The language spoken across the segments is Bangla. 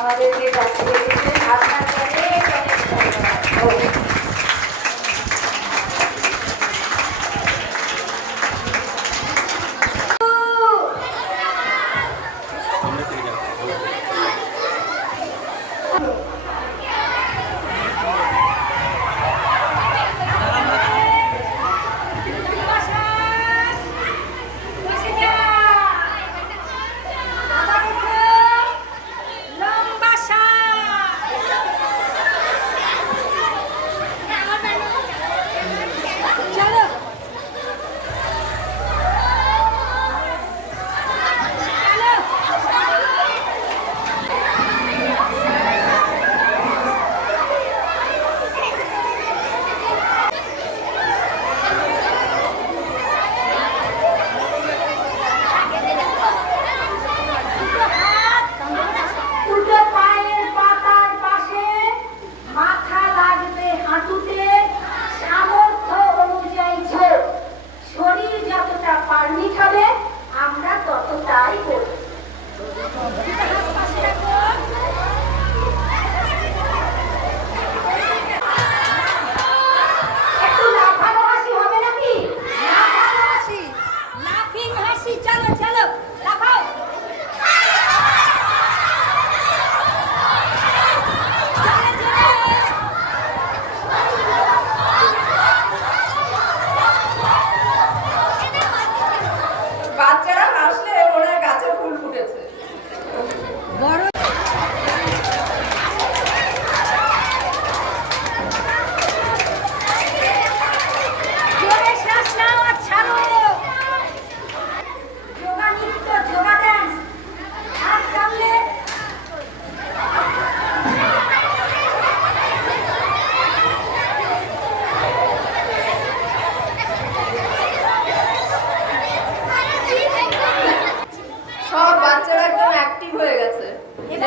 আমাদেরকে কাছে রেখেছেন। আপনাকে অনেক অনেক ধন্যবাদ।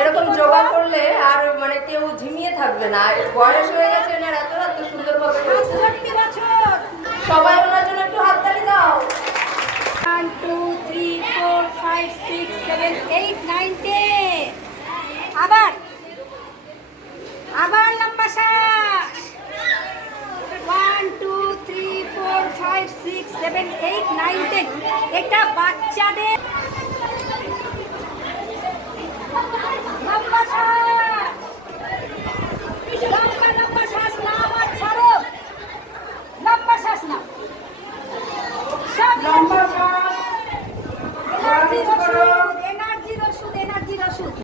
এরকম যোগা করলে আর মানে কেউ ঝিমিয়ে থাকবে না। বয়স হয়ে গেছে এনার, এত এত সুন্দরভাবে করছে। সবাই ওনার জন্য একটু হাততালি দাও। 1 2 3 4 5 6 7 8 9 10 আবার আবার লম্বা শ্বাস 1 2 3 4 5 6 7 8 9 10 এটা বাচ্চাদের লম্বা শ্বাস, লম্বা শ্বাস নাও আর ছাড়ো, লম্বা শ্বাস নাও, লম্বা শ্বাস, এনার্জির ওষুধ, এনার্জির ওষুধ।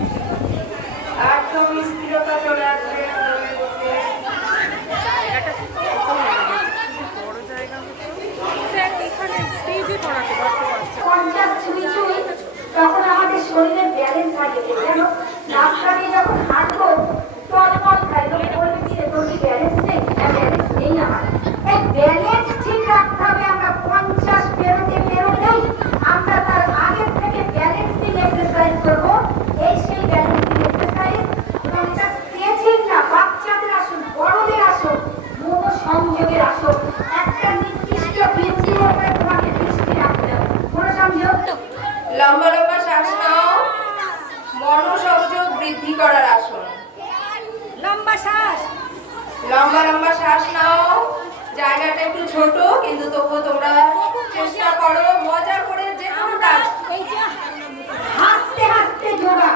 একদম স্থিরতা চলে আসবে। জায়গাটা বড় জায়গা এখানে স্টেজে পড়াতে পারছে। 50 ছুঁই ছুঁই তখন আমাদের শরীরে ব্যালেন্স থাকে। যেন রাস্তা দিয়ে যখন হাঁটবো টলমল খাই, তখন বলবে কি তোর কি ব্যালেন্স নেই? ব্যালেন্স নেই আমার। এই ব্যালেন্স ঠিক রাখতে হবে। আমরা 50 পেরোতে পেরোতেই আমরা তার আগের থেকে ব্যালেন্সিং এক্সারসাইজ করবো। এই সেই ব্যালেন্সিং এক্সারসাইজ। এটা স্ট্রেচিং না, বাচ্চাদের আসুন, বড়দের আসুন, মন সংযোগের আসুন। একটা নির্দিষ্ট বিন্দুর উপরে তোমাকে দৃষ্টি রাখতে হবে। মন সংযোগ। লম্বা লম্বা শ্বাস নাও। মনোসংযোগ বৃদ্ধি করার আসন। লম্বা শ্বাস, লম্বা লম্বা শ্বাস নাও। জায়গাটা একটু ছোট, কিন্তু তবুও তোমরা চেষ্টা করো মজা করে যে কোনো কাজ। এই যে হাসতে হাসতে যোগা,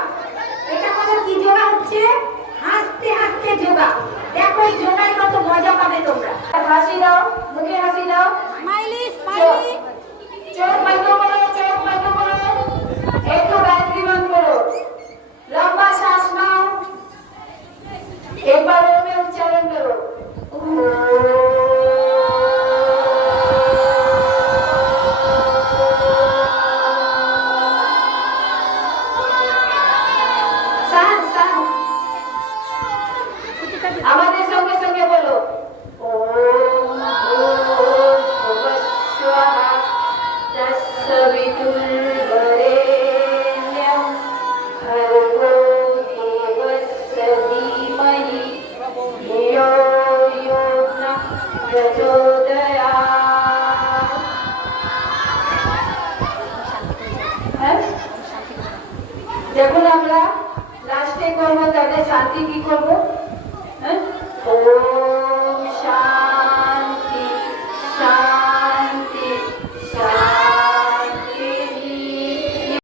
এটা কথা কি যোগা হচ্ছে? হাসতে হাসতে যোগা। দেখো এই যোগায় কত মজা পাবে তোমরা। হাসি দাও, মুখে হাসি দাও, স্মাইলি স্মাইলি। চোখ বন্ধ করো, চোখ বন্ধ করো, একটু গায়ত্রী মন্ত্র করো। লম্বা শ্বাস নাও, একবার ওমে উচ্চারণ করো। আমাদের সঙ্গে সঙ্গে বলো ওম ভূর্ভুবঃ স্বাহা করবো তবে শান্তি কি করবো